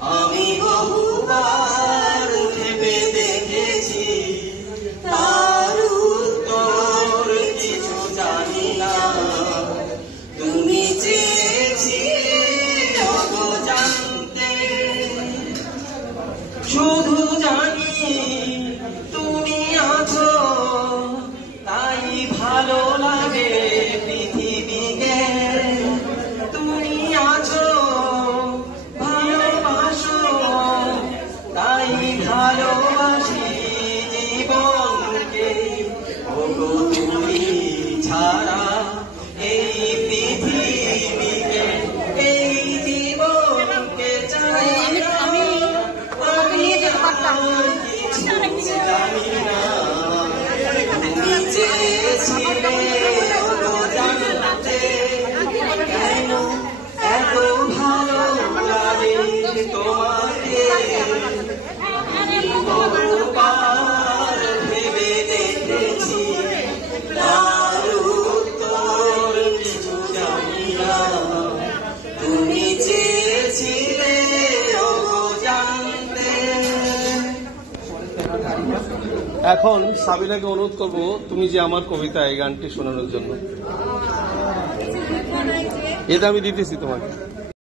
আমি বহুবার ভেবে দেখেছি, তার উত্তর কিছু জানি না। তুমি চেয়েছিলে জানতে, শুধু জানি তুমি আছো, তাই ভালো লাগে পৃথিবীকে। তুমি আছো, ভালোবাসো, তাই ভালোবাসি জীবনকে। ওগো তুমি ছাড়া এই পৃথিবীকে, এই জীবনকে চাই না। আমি কিছু জানি না। তুমি চেয়েছিলে জানতে, কেন এত ভালো লাগে তোমাকে। বহুবার ভেবে দেখেছি, তার উত্তর কিছু জানি না। তুমি চেয়েছিলে জানতে। এখন সাবিনাকে অনুরোধ করব তুমি যে আমার কবিতা এই গানটি শোনানোর জন্য। এটা আমি দিতেছি তোমাকে।